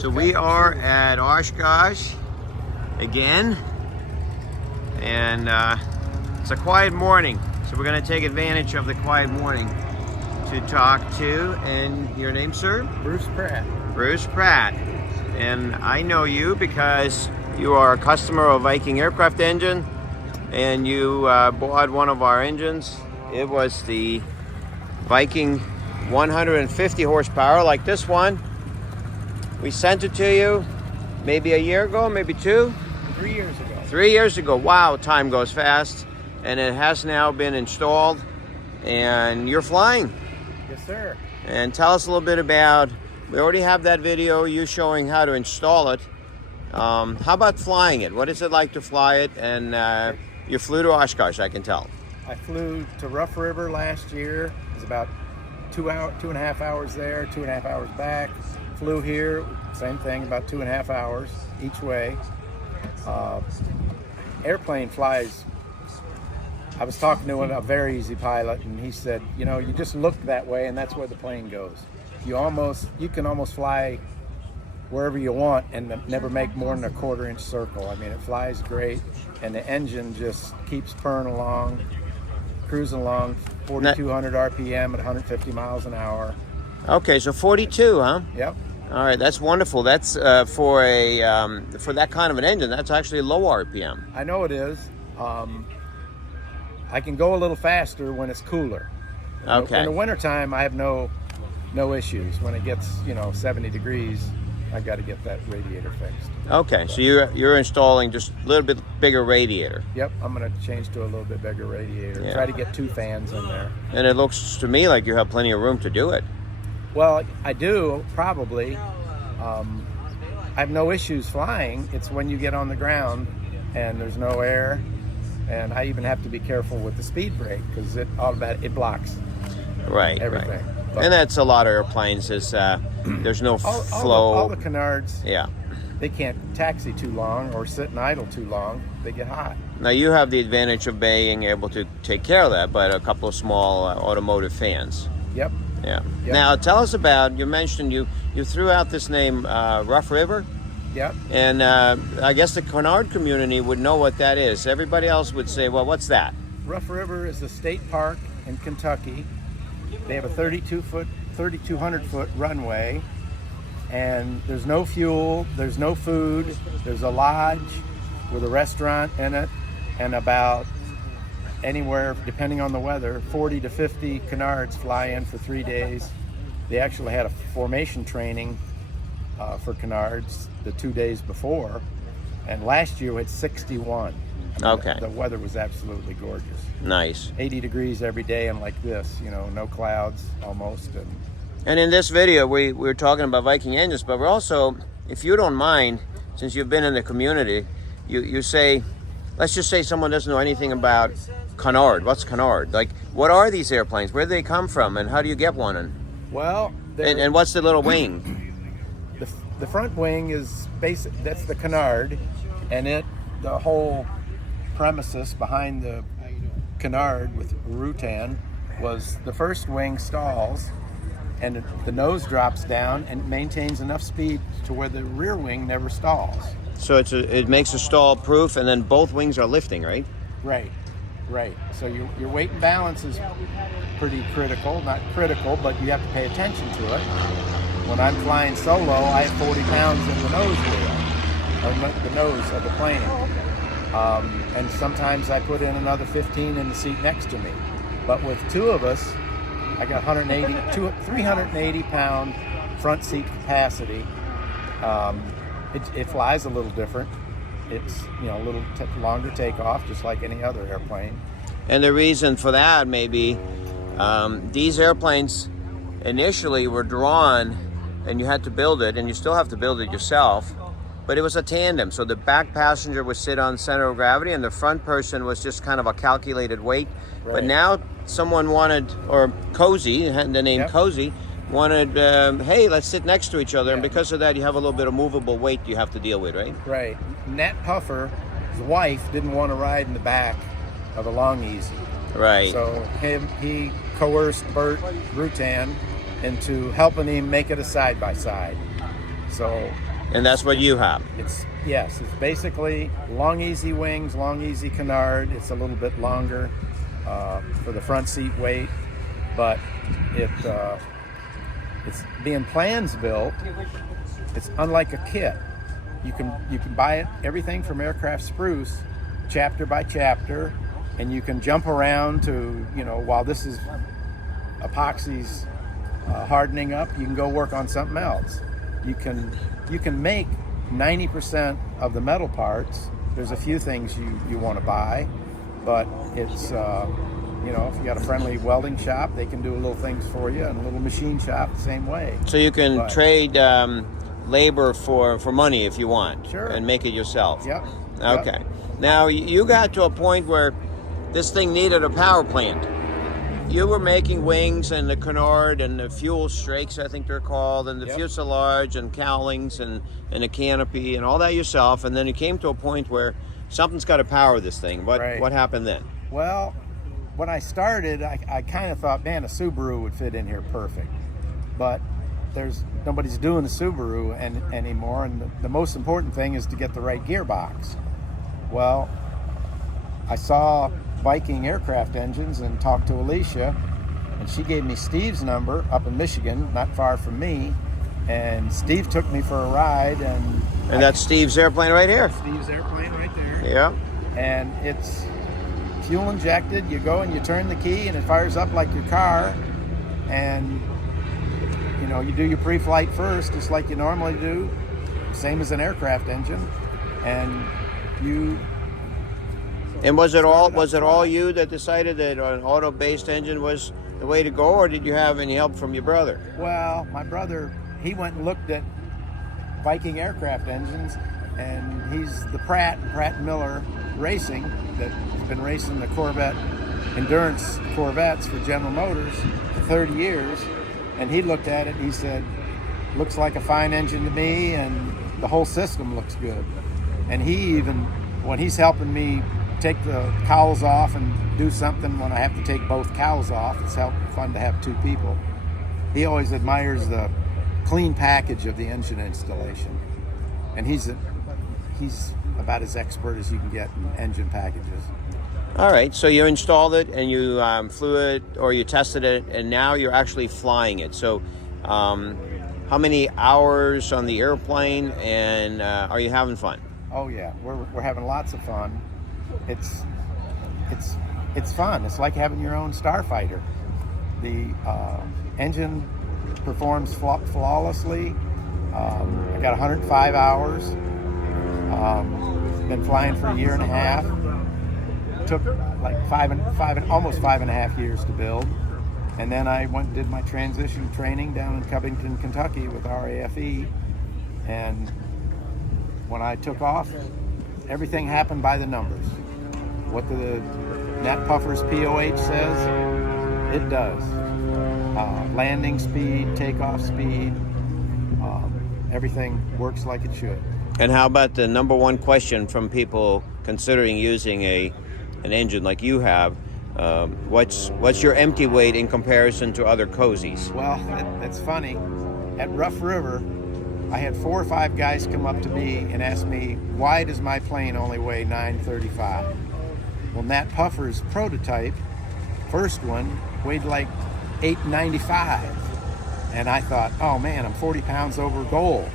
So we are at Oshkosh again, and it's a quiet morning. So we're going to take advantage of the quiet morning to talk to, and your name, sir? Bruce Pratt. Bruce Pratt. And I know you because you are a customer of Viking aircraft engine, and you bought one of our engines. It was the Viking 150 horsepower, like this one. We sent it to you maybe a year ago, maybe two? 3 years ago. 3 years ago. Wow, time goes fast. And it has now been installed, and you're flying. Yes, sir. And tell us a little bit about, we already have that video, you showing how to install it. How about flying it? What is it like to fly it? And you flew to Oshkosh, I can tell. I flew to Rough River last year. It was about 2.5 hours there, 2.5 hours back. Flew here, same thing, about 2.5 hours each way. Airplane flies. I was talking to a very easy pilot, and he said, you know, you just look that way, and that's where the plane goes. You can almost fly wherever you want and never make more than a 1/4 inch circle. I mean, it flies great, and the engine just keeps purring along, cruising along, 4,200 RPM at 150 miles an hour. Okay, so 42, huh? Yep. All right, that's wonderful. That's for that kind of an engine. That's actually low RPM. I know it is. I can go a little faster when it's cooler. Okay. In the wintertime, I have no issues. When it gets 70 degrees, I've got to get that radiator fixed. Okay, so you're installing just a little bit bigger radiator. Yep, I'm going to change to a little bit bigger radiator. Yeah. Try to get 2 fans in there. And it looks to me like you have plenty of room to do it. Well, I do, probably. I have no issues flying. It's when you get on the ground and there's no air, and I even have to be careful with the speed brake because it blocks everything. Right. But And that's a lot of airplanes is there's no flow. All the canards, Yeah. they can't taxi too long or sit and idle too long. They get hot. Now you have the advantage of being able to take care of that, but a couple of small automotive fans. Yep. Yeah. Yep. Now tell us about, you mentioned you threw out this name Rough River, Yep. and I guess the canard community would know what that is. Everybody else would say, well, what's that? Rough River is a state park in Kentucky. They have a 3,200 foot runway, and there's no fuel, there's no food, there's a lodge with a restaurant in it, and about anywhere, depending on the weather, 40 to 50 canards fly in for 3 days. They actually had a formation training for canards the 2 days before, and last year we had 61. Okay. The weather was absolutely gorgeous. Nice. 80 degrees every day, and like this, no clouds almost. And in this video, we're talking about Viking engines, but we're also, if you don't mind, since you've been in the community, you say, let's just say someone doesn't know anything about canard. What's canard? Like, what are these airplanes? Where do they come from, and how do you get one? And what's the little wing? The front wing is basic. That's the canard, and the whole premises behind the canard with Rutan was the first wing stalls, and the nose drops down and maintains enough speed to where the rear wing never stalls. So it makes a stall proof, and then both wings are lifting, right? Right. So your weight and balance is pretty critical. Not critical, but you have to pay attention to it. When I'm flying solo, I have 40 pounds in the nose wheel, or the nose of the plane. And sometimes I put in another 15 in the seat next to me. But with 2 of us, I got 380 pound front seat capacity. It flies a little different. It's a little longer takeoff, just like any other airplane. And the reason for that may be these airplanes initially were drawn, and you had to build it, and you still have to build it yourself, but it was a tandem. So the back passenger would sit on center of gravity, and the front person was just kind of a calculated weight. Right. But now someone wanted, or Cozy, the name Yep. Cozy, wanted, hey, let's sit next to each other. And Yeah. because of that, you have a little bit of movable weight you have to deal with, right? Right. Nat Puffer's wife didn't want to ride in the back of a Long Easy. Right. So he coerced Rutan into helping him make it a side-by-side. So And that's what you have. Yes, it's basically long easy wings, long easy canard. It's a little bit longer for the front seat weight, but it's being plans built. It's unlike a kit. You can buy it, everything from Aircraft Spruce, chapter by chapter, and you can jump around to, while this is epoxy's hardening up, you can go work on something else. You can make 90% of the metal parts. There's a few things you want to buy, but it's if you got a friendly welding shop, they can do little things for you, and a little machine shop the same way. So you can trade labor for money if you want. Sure. And make it yourself. Yep. Okay. Now you got to a point where this thing needed a power plant. You were making wings and the canard and the fuel strakes, I think they're called, and the fuselage and cowlings and the canopy and all that yourself. And then you came to a point where something's got to power this thing. What happened then? Well, when I started, I kind of thought, man, a Subaru would fit in here perfect. But nobody's doing a Subaru anymore, and the most important thing is to get the right gearbox. Well, I saw Viking aircraft engines and talked to Alicia, and she gave me Steve's number up in Michigan, not far from me, and Steve took me for a ride. And that's Steve's airplane right here. Steve's airplane right there. Yeah. And it's fuel injected. You go and you turn the key and it fires up like your car, and you do your pre-flight first, just like you normally do, same as an aircraft engine, and And was it all you that decided that an auto-based engine was the way to go, or did you have any help from your brother? Well, my brother, he went and looked at Viking aircraft engines, and he's the Pratt Miller Racing that has been racing the Corvette endurance Corvettes for General Motors for 30 years. And he looked at it and he said, looks like a fine engine to me, and the whole system looks good. And he even, when he's helping me take the cowls off and do something when I have to take both cowls off, it's fun to have two people, he always admires the clean package of the engine installation. And he's about as expert as you can get in engine packages. All right, so you installed it and you flew it, or you tested it, and now you're actually flying it. So how many hours on the airplane, and are you having fun? Oh yeah, we're having lots of fun. It's fun. It's like having your own starfighter. The engine performs flawlessly. I got 105 hours. Been flying for a year and a half. Took like almost 5.5 years to build, and then I went and did my transition training down in Covington, Kentucky with RAFE, and when I took off, everything happened by the numbers. What the Nat Puffer's POH says, it does. Landing speed, takeoff speed, everything works like it should. And how about the number one question from people considering using an engine like you have? What's your empty weight in comparison to other cozies? Well, that's funny. At Rough River, I had 4 or 5 guys come up to me and ask me, why does my plane only weigh 935? Well, Nat Puffer's prototype, first one, weighed like 895. And I thought, oh man, I'm 40 pounds over goal.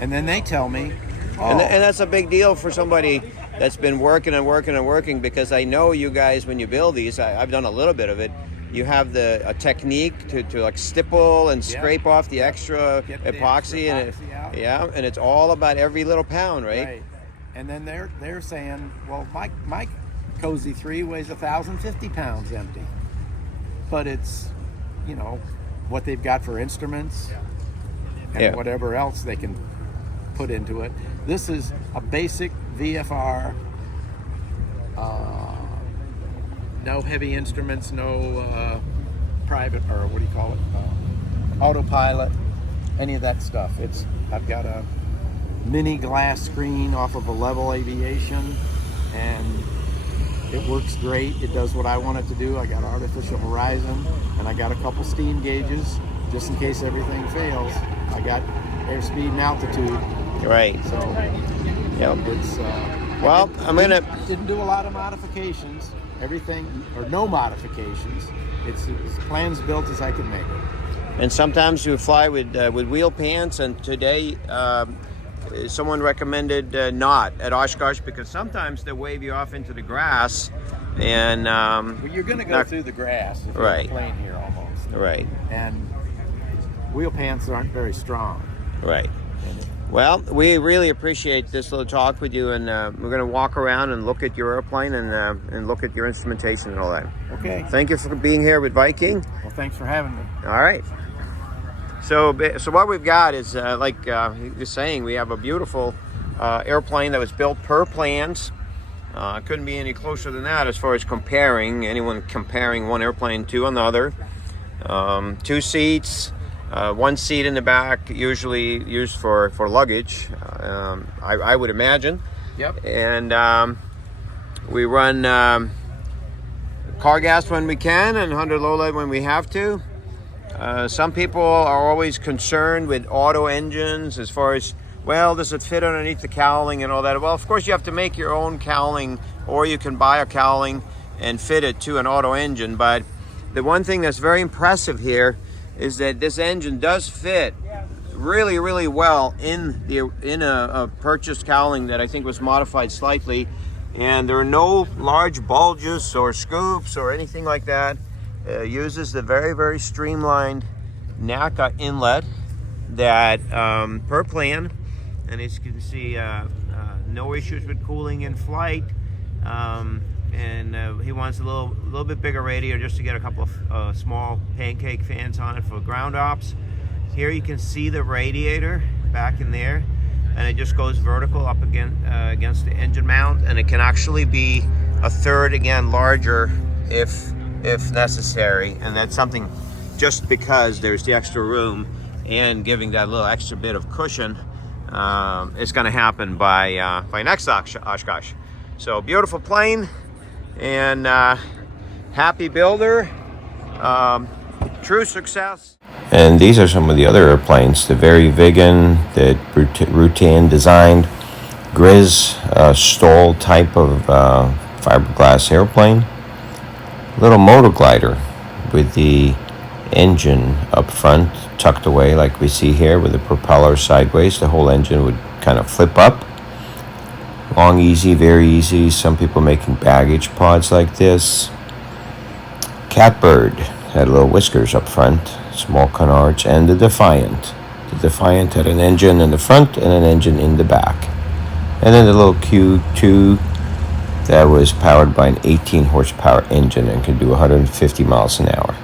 And then they tell me, and that's a big deal for somebody that's been working and working and working, because I know you guys, when you build these, I've done a little bit of it, you have a technique to like stipple and scrape off the extra epoxy, and it's all about every little pound, right? And then they're saying, well, my Cozy 3 weighs 1,050 pounds empty, but it's what they've got for instruments and whatever else they can put into it. This is a basic VFR, no heavy instruments, no private, or what do you call it, autopilot, any of that stuff. I've got a mini glass screen off of a Level Aviation, and it works great. It does what I want it to do. I got artificial horizon, and I got a couple steam gauges just in case everything fails. I got airspeed and altitude. Right. So Yep. it's Well, I'm gonna. didn't do a lot of modifications. Everything or no modifications. It's as plans built as I could make it. And sometimes you fly with wheel pants. And today, someone recommended not at Oshkosh because sometimes they wave you off into the grass, and Well, you're going to go through the grass if you're Right. playing here almost. right, And wheel pants aren't very strong. right. And Well, we really appreciate this little talk with you, and we're going to walk around and look at your airplane and look at your instrumentation and all that. okay. Thank you for being here with Viking. Well, thanks for having me. All right. So what we've got is, like you're saying, we have a beautiful airplane that was built per plans. Couldn't be any closer than that as far as comparing one airplane to another. 2 seats, 1 seat in the back, usually used for luggage, I would imagine. Yep. And we run car gas when we can and under low lead when we have to. Some people are always concerned with auto engines as far as, well, does it fit underneath the cowling and all that? Well, of course, you have to make your own cowling, or you can buy a cowling and fit it to an auto engine. But the one thing that's very impressive here is that this engine does fit really, really well in a purchased cowling that I think was modified slightly. And there are no large bulges or scoops or anything like that. Uses the very, very streamlined NACA inlet that per plan, and as you can see, no issues with cooling in flight. And he wants a little bit bigger radiator just to get a couple of small pancake fans on it for ground ops. Here you can see the radiator back in there, and it just goes vertical up against the engine mount, and it can actually be a third again larger if necessary, and that's something just because there's the extra room and giving that little extra bit of cushion. It's going to happen by next Oshkosh. So beautiful plane, and happy builder, true success. And these are some of the other airplanes, the very Viking that Rutan designed, Grizz Stoll type of fiberglass airplane. Little motor glider with the engine up front tucked away like we see here with the propeller sideways. The whole engine would kind of flip up. Long, easy, very easy. Some people making baggage pods like this. Catbird had little whiskers up front, small canards, and the Defiant. The Defiant had an engine in the front and an engine in the back. And then the little Q2 that was powered by an 18 horsepower engine and could do 150 miles an hour.